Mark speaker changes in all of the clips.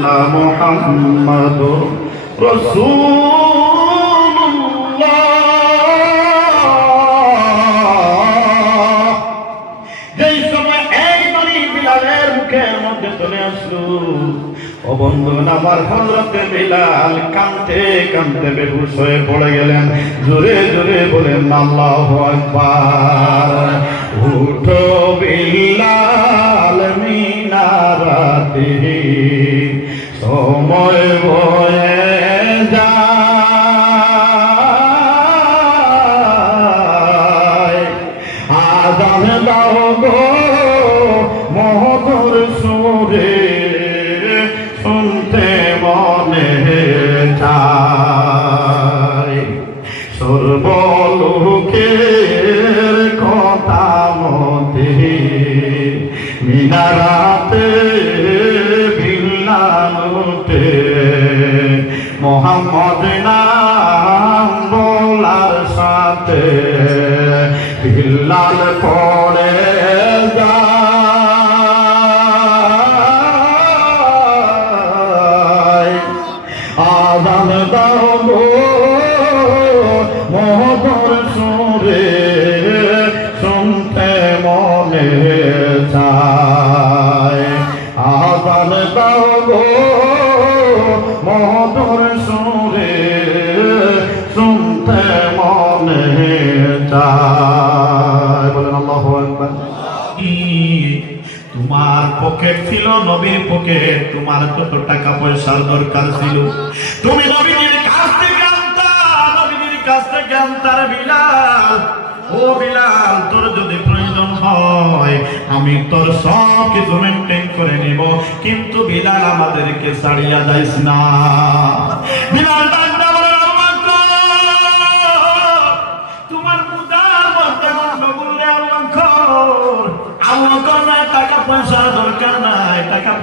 Speaker 1: আন্না মুহাম্মাদুর রাসূলুল্লাহ যেই সময় এই বাণী বিলালের মুখের মধ্যে চলে আসলো, ও বন্ধুগণ, আমার হজরতে বিলাল কানতে কানতে বেহুশ হয়ে পড়ে গেলেন। জোরে জোরে বলেন, আল্লাহু আকবার। উঠো বিলাল মিনারাতে চায় সর্বলোকের কথা মতে মিনারাতে বিল্লানুতে মোহাম্মদ তোমার পকেট ছিল, নবীর পকেট তোমার কত টাকা পয়সার দরকার ছিল। তুমি নবীর কাছ থেকে নবীর কাছ থেকে আনতার বিলাল। ও বিলাল, তোর যদি প্রয়োজন হয়, আমি তোর সব কিছু মেনটেন করে নিব। কিন্তু বিলাল আমাদেরকে ছাড়িয়া যাইস না। বিলাল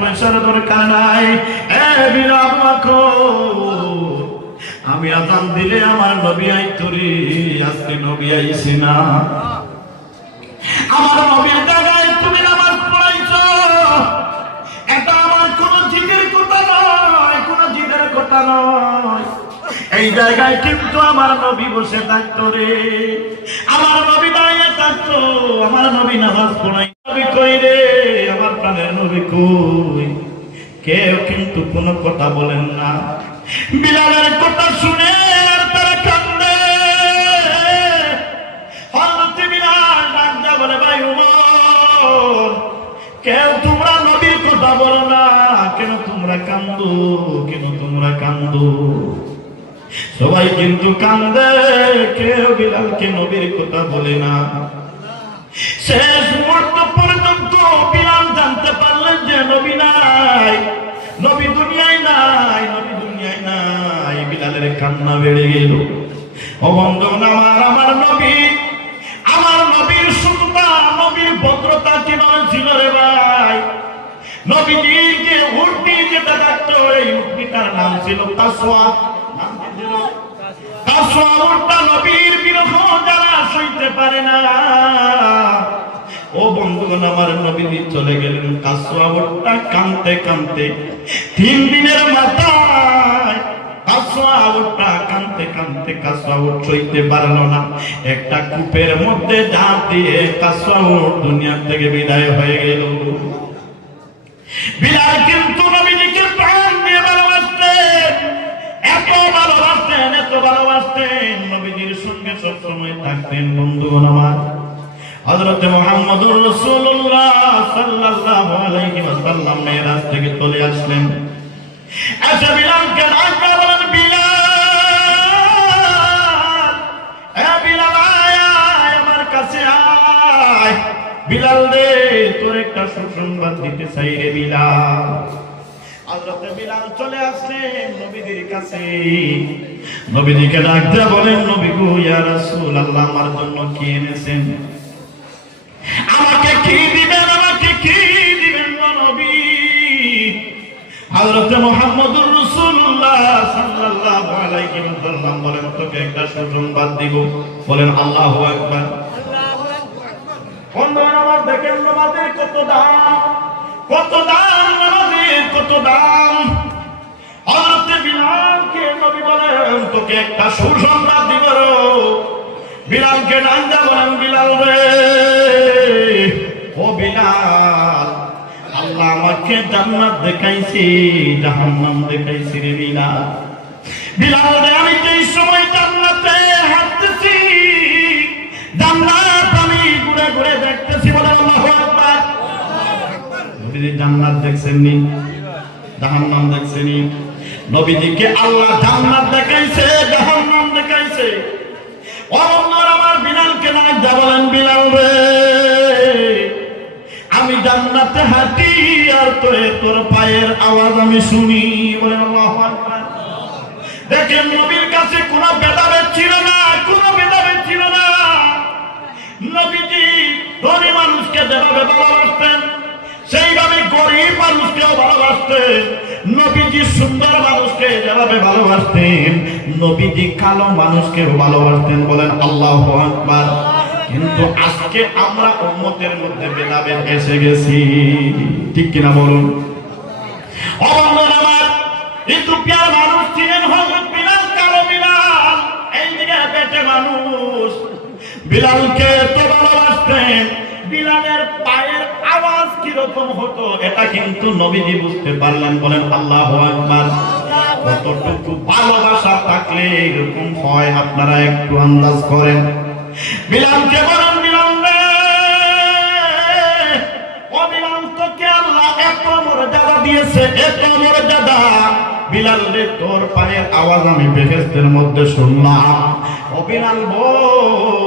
Speaker 1: পয়সার দরকার নাই আমি আজান দিলে আমার নবী আইতরি আজকে নবী আইছি না। আমার নবীর জায়গায় তুমি নামাজ পড়াইছো। এটা আমার কোন জিদের কথা নয়, কোন জিদের কথা নয়। এই জায়গায় কিন্তু আমার নবী বসে থাকতো রে। আমার নবী দাঁড়িয়ে থাকতো, আমার নবী নামাজ পড়াই নবী আমার প্রাণের নবী কই? কেউ কিন্তু কোনো কথা বলেন না। বিলালের কথা শুনে বিলাল কেউ তোমরা নবীর কথা বলো না। কেন তোমরা কান্দো? কেন তোমরা কান্দো? সবাই কিন্তু কান্দে, কেউ বিলালকে নবীর কথা বলে না। শেষ মুহূর্ত নাই। নবী দুনিয়ায় নাই, নবী দুনিয়ায় নাই। বিলালের কান্না বেড়ে গেল। অবন্ধন আমার আমার নবী, আমার নবীর সুন্দর নবীর ভদ্রতা কীভাবে ছিল রে ভাই? নবীজির যে উর্দি যেটা ডাকতো, এই উর্দিটার নাম ছিল তাসওয়া। নাম ছিল? তাসওয়া। উর্দা নবীর বিরহ যারা সইতে পারে না। ও বন্ধুগণ, আমার নবী চলে গেলেন কাসওয়া উর্দা কানতে কানতে। তিন দিনের মাথায় কাসওয়া উর্দা কানতে কানতে কাসওয়া উট সইতে পারল না। একটা কূপের মধ্যে ঝাঁপ দিয়ে কাসওয়া উট দুনিয়া থেকে বিদায় হয়ে গেল। বিদায় কিন্তু নবীজিকে প্রাণ দিয়ে ভালোবাসতেন। এত ভালোবাসতেন এত ভালোবাসতেন। নবীজির সঙ্গে সবসময় থাকতেন বন্ধুগণ আমার। হযরত মুহাম্মদুর রাসূলুল্লাহ সাল্লাল্লাহু আলাইহি ওয়াসাল্লাম মেরাজ থেকে চলে আসলেন। আচ্ছা বিলালকে ডাকা বলেন? বিলাল! এ বিলাল, আয় আমার কাছে আয়। বিলাল রে তোর একটা সুসংবাদ দিতে চাই রে বিলাল। হযরতে বিলাল চলে আসলেন নবীদের কাছে। নবীজিকে ডাক দিয়ে বলেন, নবী গো, ইয়া রাসূলুল্লাহ, আমার জন্য কি এনেছেন? আমাকে কি দিবেন, আমাকে কি দিবেন নবী? হযরত মুহাম্মদুর সাল্লাল্লাহু আলাইহি ওয়াসাল্লাম বলেন, তোকে একটা সুসংবাদ দিব। বলেন, আল্লাহু আকবার। কত দাম কত দাম নামাজের কত দাম। হযরত বিলালকে নবী বলেন, তোকে একটা সুসংবাদ দিব। বিলালকে ডাঙ্গা বলেন বিলাল রে। ও বিলাল, আল্লাহ আমাকে জান্নাত দেখাইছি, জাহান্নাম দেখাইছি রে বিলাল। বিলাল রে, আমি যেই সময় জান্নাতে হাঁটতেছি, জান্নাত আমি ঘুরে ঘুরে দেখতেছি বলে আল্লাহু আকবার। নবীজি জান্নাত দেখছেন নি জাহান্নাম দেখছেনি নবীজিকে আল্লাহ জান্নাত দেখাইছে, জাহান্নাম দেখাইছে। অরণ্যর আমার বিলালকে না, যা বলেন বিলাল রে। আমি জান্নাতে হাঁটি আর তোরে তোর পায়ের আওয়াজ আমি শুনি, বলেন আল্লাহু আকবার। দেখেন নবীর কাছে কোনো ভেদাভেদ ছিল না, কোনো ভেদাভেদ ছিল না। নবীজি ধনী মানুষকে যেভাবে ভালোবাসতেন সেইভাবে গরিব মানুষকেও ভালোবাসতেন, নবীজি সুন্দর মানুষকে যেভাবে ভালোবাসতেন, নবীজি কালো মানুষকেও ভালোবাসতেন বলেন আল্লাহ আকবার। কিন্তু আজকে আমরা উম্মতের মধ্যে ভেদাভেদ এসে গেছি। ঠিক কিনা বলুন? বিলালকে তো ভালোবাসতেন, বিলালের পায়ের আওয়াজ কীরকম হতো, এটা কিন্তু নবীজি বুঝতে পারলেন, বলেন, আল্লাহ আকবার। কতটুকু ভালোবাসা থাকলে এরকম হয়, আপনারা একটু আন্দাজ করেন। বিলালকে বলেন, বিলাল রে আল্লাহ এত মর্যাদা দিয়েছে, এত মর্যাদা। বিলাল তোর পায়ের আওয়াজ আমি বেহেস্তের মধ্যে শুনলাম। অবিরাল বল কোন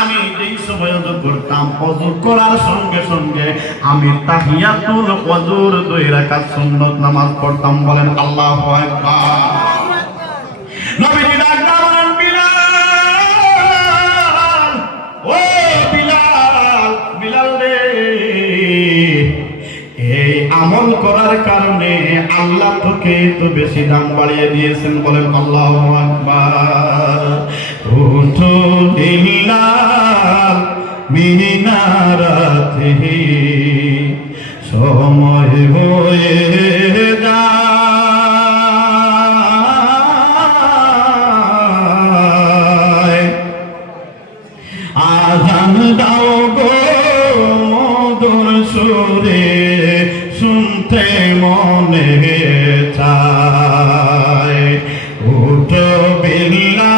Speaker 1: আমি যেই সময় করতাম করার সঙ্গে সঙ্গে আমি তাহিয়াতুল অজুর দুই নামাজ পড়তাম। বলেন, আল্লাহু আমল করার কারণে আল্লাহ তোকে তো বেশি দাম বাড়িয়ে দিয়েছেন। বলেন, আল্লাহ আকবার। উঠো দিল্লাল মিনারাতে সময় হয়ে যায়। দাও গো মধুর সুরে, শুনতে মনে চায়। উঠো বিল্লাল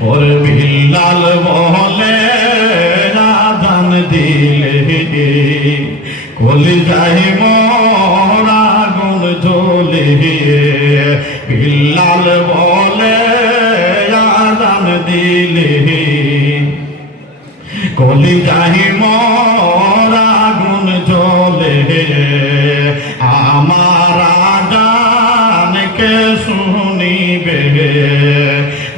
Speaker 1: ওর বিল্লাল বলে আজান দিলে কলি যাই মোরা গুণ ঝোলে বিল্লাল বলে আজান দিলে কলি যাহি মরা গুণ চলে আমার গানকে শুনিবে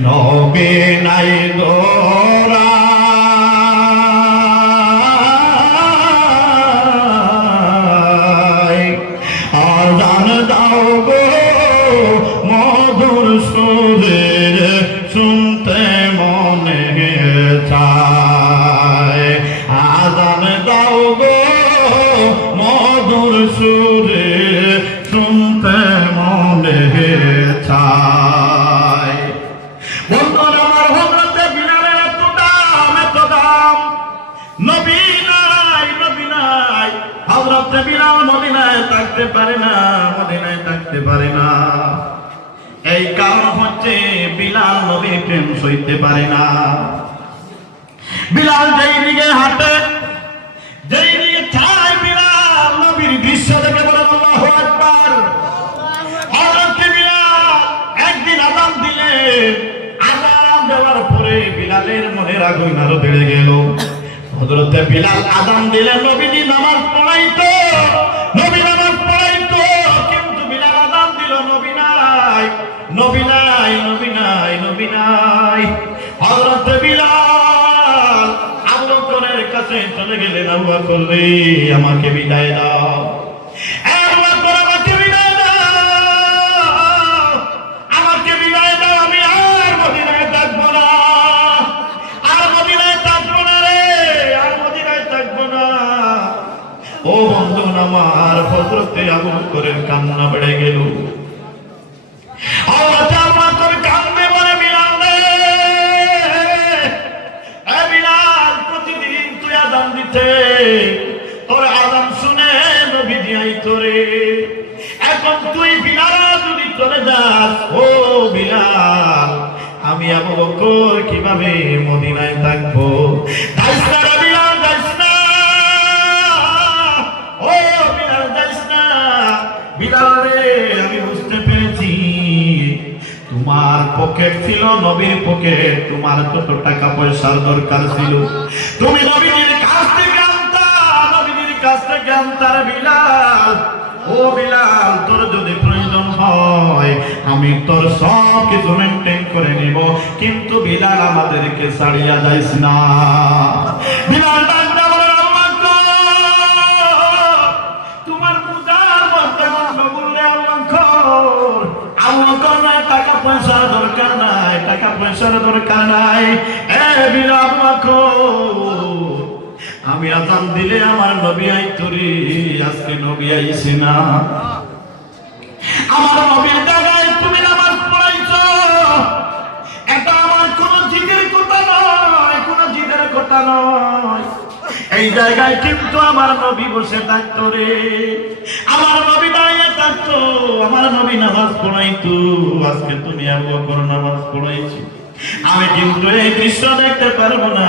Speaker 1: নবে নাই গোরা। আজান দাও গো মধুর সুরে শুনতে মনে চায়। আজান দাও গো মধুর সুরে থাকতে পারে না, মদিনায় থাকতে পারে না। এই কারণ হচ্ছে বিলাল নবীর প্রেম সই হইতে পারে না। বিলাল যেই দিকে হাঁটে, যেই দিকে চায় বিলাল নবীর দৃশ্য দেখে বলে আল্লাহু আকবার। হযরত বিলাল একদিন আযান দিলে আযান দেওয়ার পরে বিলালের মনের আগুন আরও বেড়ে গেল। হযরতে বিলাল আযান দিলে নবীজি নামাজ থাকব না। রে, আর মদিনায় থাকব না। ও বন্ধু আমার হজরতে আবু করে কান্না বেড়ে গেল। নবীজি আইতো রে এখন তুই বিলাল, যদি চলে যাস, ও বিলাল, আমি বকর কীভাবে মদিনায় থাকব? তোমার পকেট ছিল, নবীর পকেট তোমার কত টাকা পয়সার দরকার ছিল। তুমি নবীর থেকে আনতার বিলাল। ও বিলাল তোর যদি প্রয়োজন হয় আমি তোর সব কিছু মেনটেন করে নিব। কিন্তু বিলাল আমাদেরকে ছাড়িয়া যাইস না। বিলাল ডাক দেয়া বলে, "আল্লাহ গো, তোমার পূজার বর্তমান বললে টাকা পয়সার দরকার নাই টাকা পয়সার দরকার নাই। এ বিরা আল্লাহ খোর আমি আজান দিলে আমার নবী আইতরি আজকে নবী আইছে না। আমার নবীর জায়গায় তুমি নামাজ পড়াইছো। এটা আমার কোন জিদের কথা নয়, কোন জিদের কথা নয়। এই জায়গায় কিন্তু আমার নবী বসে থাকতো রে। আমার নবী দাঁড়িয়ে থাকতো, আমার নবী নামাজ পড়াইতো, আজকে তুমি আবু বকর নামাজ পড়াইছি। আমি কিন্তু এই দৃশ্য দেখতে পারব না।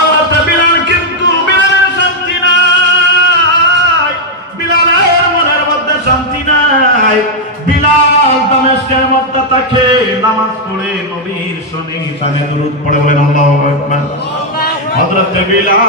Speaker 1: নাই বিলাল দামেশকের মধ্যে তাকে নামাজ পড়ে নবীর শনি। শানে দরুদ পড়ে বলেন আল্লাহু আকবার। হযরত বিলাল